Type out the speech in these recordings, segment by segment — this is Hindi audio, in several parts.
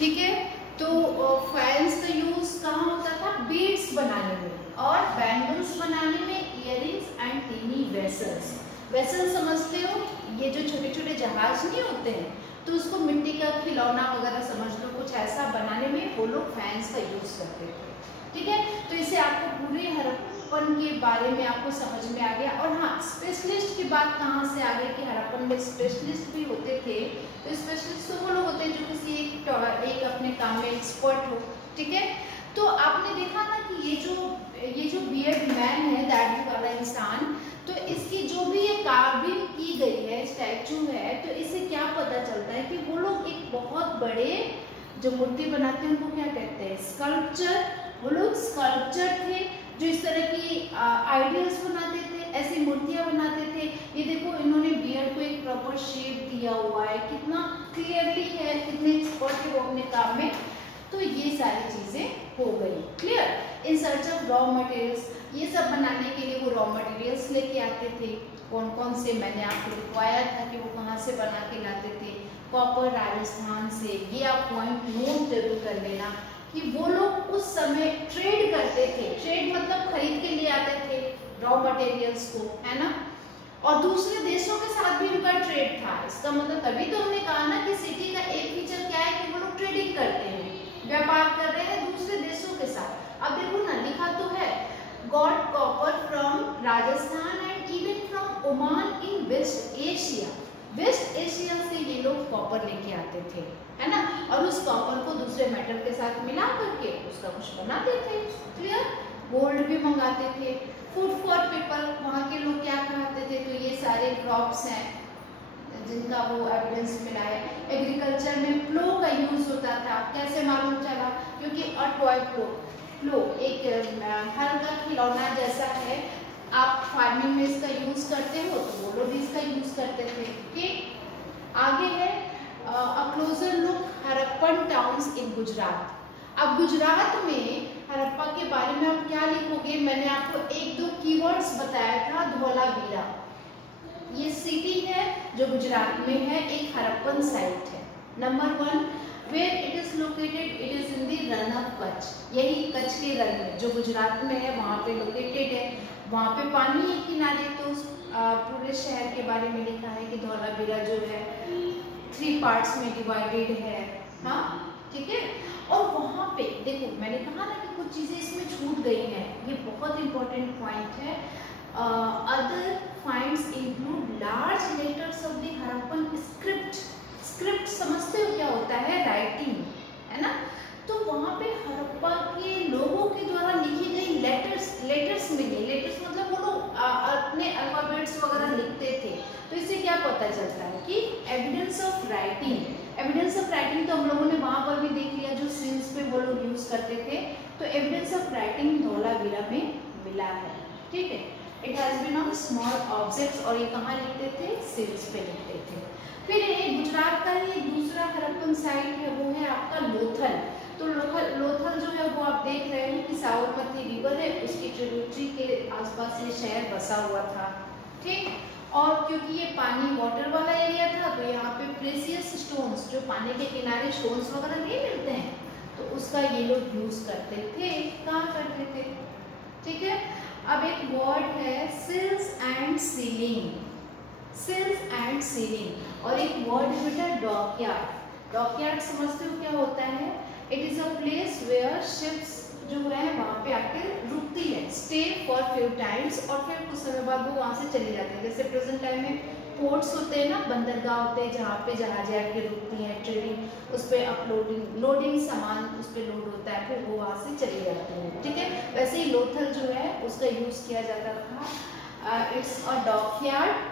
ठीक है। तो फैंस का यूज कहाँ होता था? बीड्स बनाने में और बैंगल्स बनाने में, earrings and tiny vessels. Vessel समझते हो, ये जो छोटे छोटे जहाज नहीं होते हैं, तो उसको मिट्टी का खिलौना वगैरह समझ लो, कुछ ऐसा बनाने में वो लोग फैंस का यूज करते थे। ठीक है, तो इसे आपको पूरे हड़प्पन के बारे में आपको समझ में आ गया। और हाँ, स्पेशलिस्ट की बात कहाँ से आ गई कि हड़प्पन में स्पेशलिस्ट भी होते थे। तो स्पेशलिस्ट तो वो लोग होते हैं जो किसी एक अपने काम में एक्सपर्ट हो। ठीक है, तो आपने देखा ना कि ये जो बियर्ड मैन है, दाढ़ी वाला इंसान, तो इसकी जो भी ये कार्विंग की गई है, स्टैचू है, तो इससे क्या पता चलता है कि वो लोग एक बहुत बड़े जो मूर्ति बनाते हैं उनको क्या कहते हैं? स्कल्पचर। वो लोग स्कल्पचर थे जो इस तरह की आइडियल्स बनाते थे, ऐसी मूर्तियां बनाते थे। ये देखो, इन्होंने बियर्ड को एक प्रॉपर शेप दिया हुआ है, कितना क्लियरली है, कितने एक्सपर्ट है वो अपने काम में। तो ये सारी चीजें हो गई clear. In search of raw materials, ये सब बनाने के लिए वो रॉ मटेरियल्स लेके आते थे। कौन कौन से मैंने आपको दिखवाया था कि वो कहाँ से बना के लाते थे? कॉपर राजस्थान से। ये आप पॉइंट नोट जरूर कर लेना कि वो लोग उस समय ट्रेड करते थे। ट्रेड मतलब खरीद के लिए आते थे रॉ मटेरियल्स को, है ना। और दूसरे देशों के साथ भी उनका ट्रेड था। इसका मतलब तभी तो हमने कहा ना कि सिटी का एक फीचर क्या है कि वो लोग ट्रेडिंग करते हैं, व्यापार कर रहे हैं दूसरे देशों के साथ। अब देखो ना, लिखा तो है got copper from Rajasthan and even from Oman in West Asia. West Asia से ये लोग कॉपर लेके आते थे, है ना, और उस कॉपर को दूसरे मेटल के साथ मिला करके उसका कुछ बनाते थे। क्लियर। गोल्ड भी मंगाते थे। फूड फॉर पीपल, वहाँ के लोग क्या खाते थे? तो ये सारे क्रॉप्स हैं जिनका वो एविडेंस मिला है। एग्रीकल्चर में प्लो का यूज होता था। कैसे मालूम चला? क्योंकि अ टॉय प्लो एक हल का खिलौना जैसा है, आप फार्मिंग में इसका यूज करते हो, तो वो लोग भी इसका यूज करते थे। ठीक, आगे है a closer look Harappan towns in Gujarat. अब गुजरात में हड़प्पा के बारे में आप क्या लिखोगे? मैंने आपको एक दो कीवर्ड्स बताया था। धोलावीरा, ये सिटी है जो गुजरात में है, एक हड़प्पन साइट है। Number 1, where it is located? It is in the Rann of Kutch. यही कच्छ के रन में जो गुजरात में है वहाँ पे लोकेटेड है। वहाँ पे पानी है किनारे। तो पूरे शहर के बारे में लिखा है कि धोलावीरा जो है 3 पार्ट्स में डिवाइडेड है। हाँ, ठीक है। और वहाँ पे देखो, मैंने कहा ना कि कुछ चीजें इसमें छूट गई हैं, ये बहुत इंपॉर्टेंट पॉइंट है। Other finds include large letters of the Harappan script. Script समझते हो क्या होता है? राइटिंग, है ना। तो वहाँ पे हड़प्पा के लोगों के द्वारा लिखी गई लेटर्स मिले। लेटर्स मतलब वो लोग अपने अल्फाबेट्स वगैरह लिखते थे। तो इससे क्या पता चलता है कि evidence of writing. Evidence of writing तो हम लोगों ने वहाँ पर भी देख लिया जो सील्स पे वो लोग यूज करते थे। तो एविडेंस ऑफ राइटिंग धोलावीरा में मिला है। ठीक है। It has been on small objects, और ये कहाँ लिखते थे? सील्स पे लिखते थे। फिर ये गुजरात का ही दूसरा हड़प्पन साइट है, वो है आपका लोथल। तो लोथल जो है वो आप देख रहे हैं कि साबरमती रिवर है, उसकी ट्रिब्यूटरी के आसपास ये शहर बसा हुआ था। ठीक, और क्योंकि ये पानी वाटर वाला एरिया था, तो यहाँ पे प्रेशियस स्टोन्स, जो पानी के किनारे स्टोन्स वगैरह नहीं मिलते हैं, तो उसका ये लोग यूज करते थे। कहाँ करते थे? ठीक है। अब एक वर्ड है seals and sealing. Seals and sealing. और एक वर्ड है बेटा डॉकयार्ड। डॉकयार्ड समझते हो क्या होता है? It is a place where ships जो है वहाँ पे आके रुकती है, स्टे फॉर फ्यू टाइम्स, और फिर कुछ समय बाद वो वहाँ से चली जाती है। जैसे प्रेजेंट टाइम में पोर्ट्स होते हैं ना, बंदरगाह होते हैं जहाँ पे जहाजें आके रुकती हैं, ट्रेडिंग, उस पर अपलोडिंग, लोडिंग सामान उस पर लोड होता है, फिर वो वहाँ से चली जाती है। ठीक है। वैसे ही लोथल जो है उसका यूज किया जाता था। It's a dockyard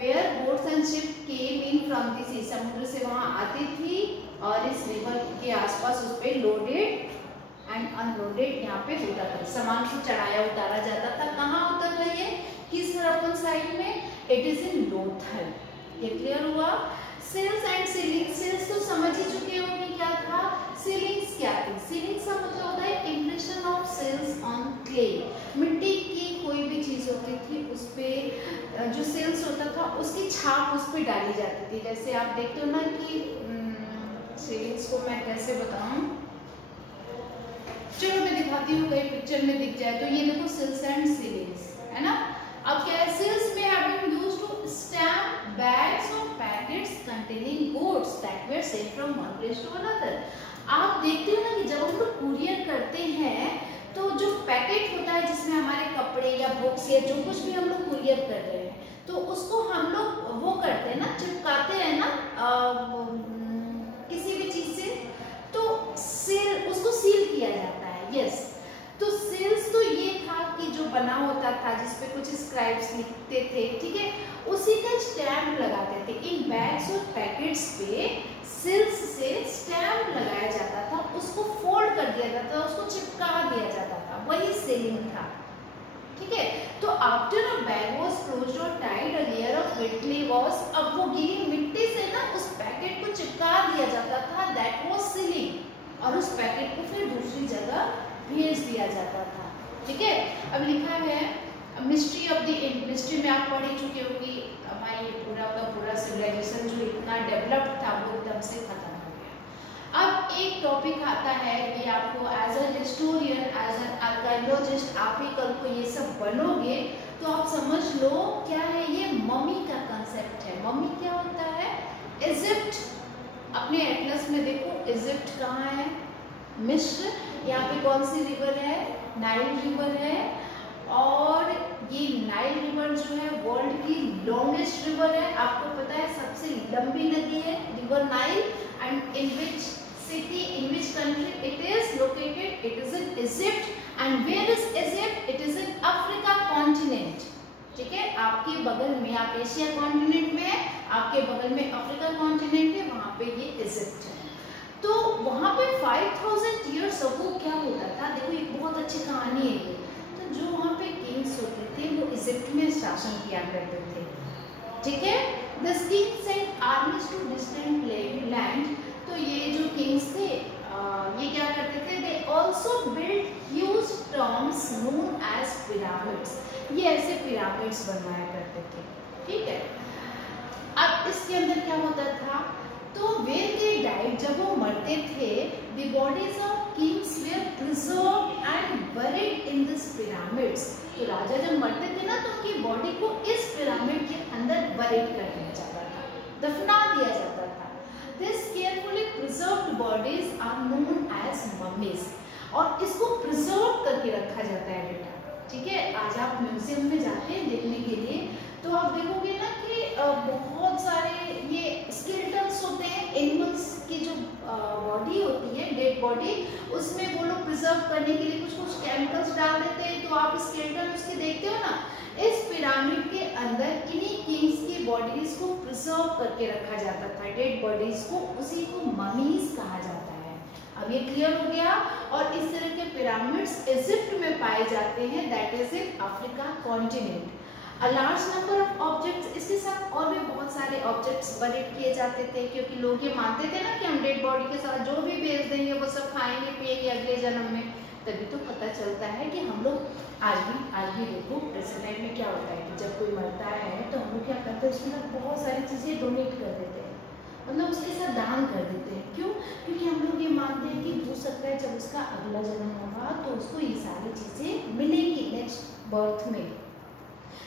where boats and ship came in from the sea. समुद्र से वहाँ आती थी और इस रिवर के आसपास उस पर लोडेड एंड अनलोडेड यहाँ पे होता था, सामान को चढ़ाया उतारा जाता था। कहाँ उतर रही है? किस हड़प्पन साइट में? इट इज इन लोथल। ये क्लियर हुआ? Sales and ceiling. सेल्स तो समझ ही चुके होंगे क्या था। सीलिंग्स क्या थी? सीलिंग्स का मतलब होता है impression of seals on clay. मिट्टी की कोई भी चीज होती थी उस पे जो सेल्स होता था उसकी छाप उस पे डाली जाती थी। जैसे आप देखते हो ना कि सीलिंग्स को मैं कैसे बताऊं, चलो मैं दिखाती हूँ, कहीं पिक्चर में दिख जाए। तो ये देखो सिल्स एंड सीलिंग्स है ना। अब क्या है, सिल्स में have been used to stamp bags और packets containing goods that were sent from one place to another. आप देखते हो ना कि जब हम लोग कुरियर करते हैं तो जो पैकेट होता है जिसमें हमारे कपड़े या बुक्स या जो कुछ भी हम लोग कुरियर कर रहे हैं, तो उसको हम लोग वो करते हैं ना, चिपकाते हैं ना किसी भी चीज से, तो सील, उसको सील किया जाता है। यस, तो सील्स तो ये था कि जो बना होता था जिसपे कुछ स्क्राइब्स लिखते थे, ठीक है, उसी का स्टैम्प लगाते थे। इन बैग्स और पैकेट्स पे सील्स से स्टैम्प लगाया जाता था, उसको फोल्ड कर दिया जाता था, उसको चिपका दिया जाता था, वही सीलिंग था, ठीक है। तो after a bag was closed और tied a layer of wet clay was, अब वो गीली मिट्टी से ना उस पैकेट को चिपका दिया जाता था, दैट वाज सीलिंग, और उस पैकेट को फिर दूसरी जगह भेज दिया जाता था, ठीक है। अब लिखा है mystery of the ink. Mystery में आप पढ़ ही चुके हो कि हमारी ये पूरा का पूरा सिविलाइजेशन जो इतना डेवलप्ड था वो एकदम से खत्म हो गया। अब एक टॉपिक आता है कि आपको as an historian, as an archaeologist, आप ही कल को ये सब बनोगे तो आप समझ लो क्या है ये, मम्मी का कंसेप्ट है। मम्मी क्या होता है, इजिप्ट, अपने एटलस में देखो इजिप्ट कहाँ है, मिस्र, यहाँ पे कौन सी रिवर है, नाइल रिवर है, और ये नाइल रिवर जो है वर्ल्ड की लॉन्गेस्ट रिवर है। आपको पता है सबसे लंबी नदी है river Nile, and in which city, in which country it is located, it is in Egypt. And where is Egypt, it is in Africa continent, ठीक है। आपके बगल में, आप एशिया कॉन्टिनेंट में है, आपके बगल में अफ्रीका कॉन्टिनेंट है, वहां पे ये इजिप्ट है। तो वहां पे 5000 ईयर्स अगो क्या होता था, देखो एक बहुत अच्छी कहानी है ये। तो जो वहां पे किंग्स होते थे वो इजिप्ट में शासन किया करते थे, ठीक है। The kings sent armies to distant land. तो ये जो किंग्स थे ये क्या करते थे, they also built huge tombs known as pyramids. ये ऐसे पिरामिड्स बनवाया करते थे, ठीक है। अब इसके अंदर क्या होता था, तो वेयर दे डाइड, जब वो मरते थे, the bodies of kings were preserved and buried in this pyramids. तो राजा जब मरते थे ना तो उनकी बॉडी को इस पिरामिड के अंदर बरीड कर दिया जाता था, दफना दिया जाता था। This carefully preserved bodies are known as mummies. और इसको प्रिजर्व करके रखा जाता है बेटा, ठीक है। आज आप म्यूजियम में जाते हैं देखने के लिए, तो आप देखोगे ना कि बहुत सारे ये स्केलेटन्स होते हैं, एनिमल्स की जो बॉडी होती है, डेड बॉडी, उसमें वो लोग प्रिजर्व करने के लिए कुछ कुछ केमिकल्स डाल देते हैं। तो आप स्केलेटन उसके देखते हो ना, इस पिरामिड के अंदर इन्हीं किंग्स की बॉडीज को प्रिजर्व करके रखा जाता था, डेड बॉडीज को, उसी को ममीज कहा जाता है। अब ये क्लियर हो गया। और इस तरह के पिरामिड्स इजिप्ट में पाए जाते हैं, that is in Africa continent. A large number of objects, इसके साथ और भी बहुत सारे ऑब्जेक्ट्स बरीड किए जाते थे, क्योंकि लोग ये मानते थे ना कि हम डेड बॉडी के साथ जो भी भेज देंगे वो सब खाएंगे पिएंगे अगले जन्म में। तभी तो पता चलता है कि हम लोग आज भी देखो प्रेजेंट टाइम में क्या होता है कि जब कोई मरता है तो हम लोग क्या करते हैं, उसके साथ बहुत सारी चीज़ें डोनेट कर देते हैं, मतलब उसके साथ दान कर देते हैं। क्यों? क्योंकि हम लोग ये मानते हैं कि हो सकता है जब उसका अगला जन्म होगा तो उसको ये सारी चीज़ें मिलेंगी नेक्स्ट बर्थ में।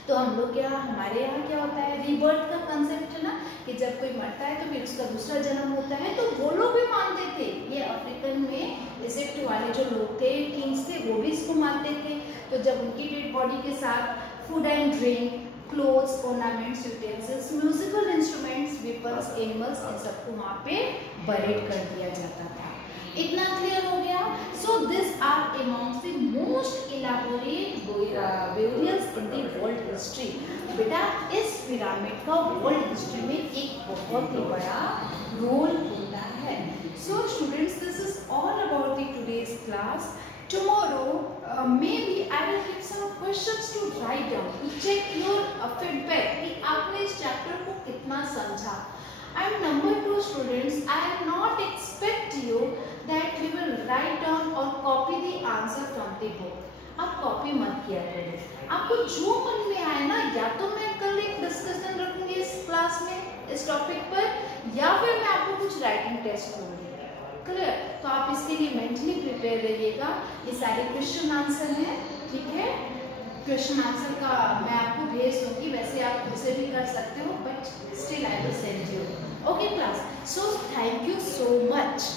तो हम लोग क्या, हमारे यहाँ क्या होता है, रीबर्थ का कंसेप्ट है ना, कि जब कोई मरता है तो फिर उसका दूसरा जन्म होता है। तो वो लोग भी मानते थे, ये अफ्रीकन में इजिप्ट वाले जो लोग थे, किंग्स थे, वो भी इसको मानते थे। तो जब उनकी डेड बॉडी के साथ food and drink, clothes, ornaments, utensils, musical instruments, weapons, animals, इन सबको वहाँ पे बरीड कर दिया जाता था। इतना क्लियर हो गया। So this are amongst the most elaborate burials in the world history। बेटा इस पिरामिड का वर्ल्ड हिस्ट्री में एक बहुत ही बड़ा रोल होता है। So students, this is all about the today's class. Tomorrow maybe I will give some questions to write down to check your feedback कि आपने इस चैप्टर को कितना समझा। And number 2 students, I am not expect you that you will write down or copy the answer from the book। आप कॉपी मत किया करें, आपको जो मन में आए ना, या तो मैं कल एक डिस्कशन रखूंगी इस क्लास में इस टॉपिक पर, या फिर मैं आपको कुछ राइटिंग टेस्ट दूंगी। इसके लिए मेंटली प्रिपेयर रहिएगा। ये सारे क्वेश्चन आंसर हैं, ठीक है। क्वेश्चन आंसर का मैं आपको भेज दूंगी, वैसे आप उसे भी कर सकते हो, but still I will send you. Okay class, so thank you so much.